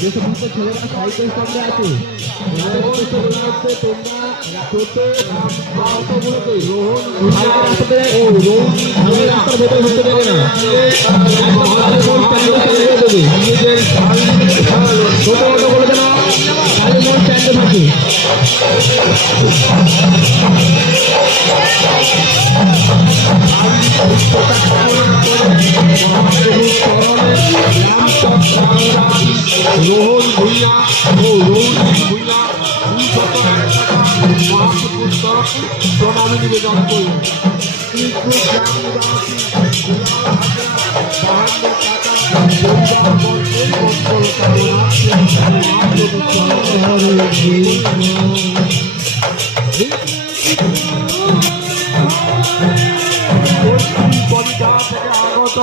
যে সমস্ত ছেলেরা সাইকেল সামনে আছে रोहन भूया ও রৌনিক ভূঁইয়া 201 টাকা মহাপুরস্কার প্রণামী নিবেদন করলেন। পরিবার থেকে আগত